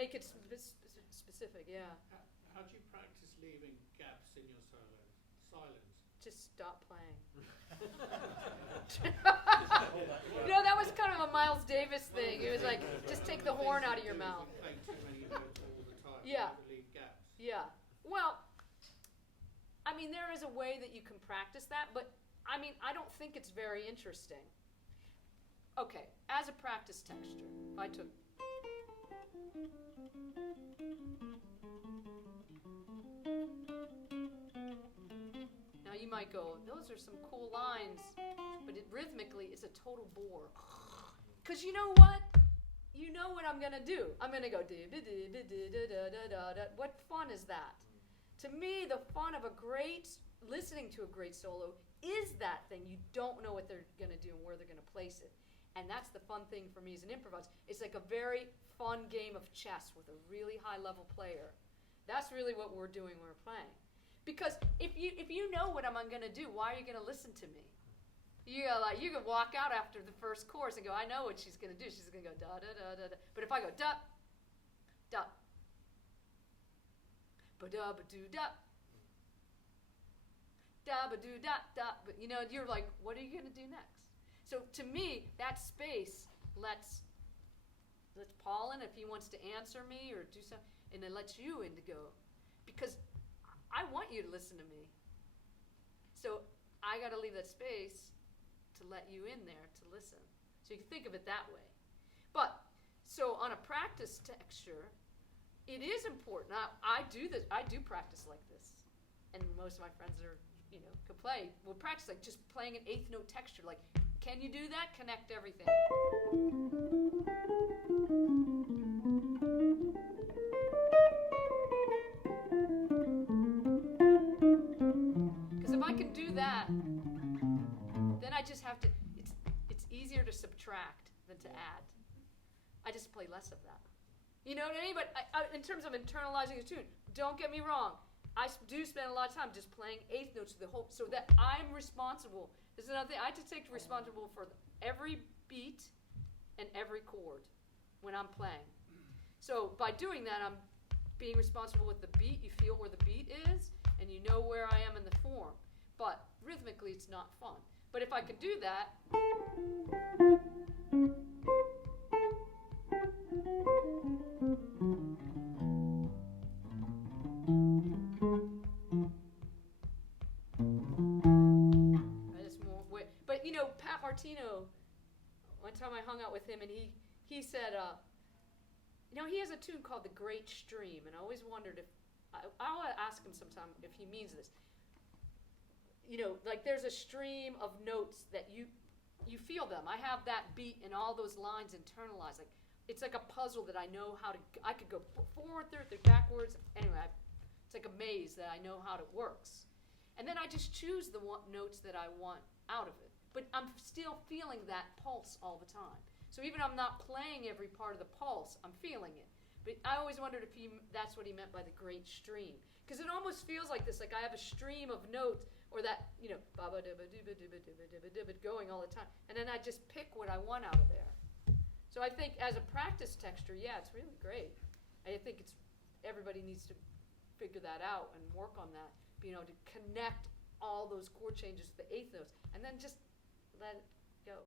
make it specific, yeah. How do you practice leaving gaps in your solos? Silence. Just stop playing. That was kind of a Miles Davis thing. It was like, just take the horn out of your mouth. Play too many notes all the time. Yeah. Leave gaps. Yeah. Well, I mean, there is a way that you can practice that, but I mean, I don't think it's very interesting. Okay, as a practice texture, if I took. Now you might go, those are some cool lines, but it rhythmically is a total bore. Because you know what? You know what I'm going to do. I'm going to go, what fun is that? To me, the fun of listening to a great solo is that thing. You don't know what they're going to do and where they're going to place it. And that's the fun thing for me as an improviser. It's like a very fun game of chess with a really high-level player. That's really what we're doing when we're playing. Because if you know what I'm going to do, why are you going to listen to me? You can walk out after the first chorus and go, I know what she's going to do. She's going to go da da da da da. But if I go da da ba da ba do da da ba do da da, but you're like, what are you going to do next? So to me, that space lets Paul in if he wants to answer me or do something, and it lets you in to go, because I want you to listen to me. So I got to leave that space to let you in there to listen. So you can think of it that way. But so on a practice texture, it is important. Now, I do practice like this, and most of my friends could play. We'll practice like just playing an eighth note texture. Like, can you do that? Connect everything. Because if I can do that, then I just have to. It's easier to subtract than to add. I just play less of that. You know what I mean? But in terms of internalizing a tune, don't get me wrong. I do spend a lot of time just playing eighth notes so that I'm responsible. This is another thing. I have to take responsible for every beat and every chord when I'm playing. So by doing that, I'm being responsible with the beat. You feel where the beat is, and you know where I am in the form. But rhythmically, it's not fun. But if I can do that. But Pat Martino, one time I hung out with him, and he said, he has a tune called The Great Stream, and I always wondered if, I'll ask him sometime if he means this. Like there's a stream of notes that you feel them. I have that beat and all those lines internalized. Like it's like a puzzle that I know how to. I could go forward, third, backwards. Anyway, it's like a maze that I know how it works. And then I just choose the notes that I want out of it. But I'm still feeling that pulse all the time. So even if I'm not playing every part of the pulse, I'm feeling it. But I always wondered if that's what he meant by the great stream. Because it almost feels like this, like I have a stream of notes, or that, going all the time. And then I just pick what I want out of there. So I think as a practice texture, yeah, it's really great. I think everybody needs to figure that out and work on that. To connect all those chord changes to the eighth notes, and then just let it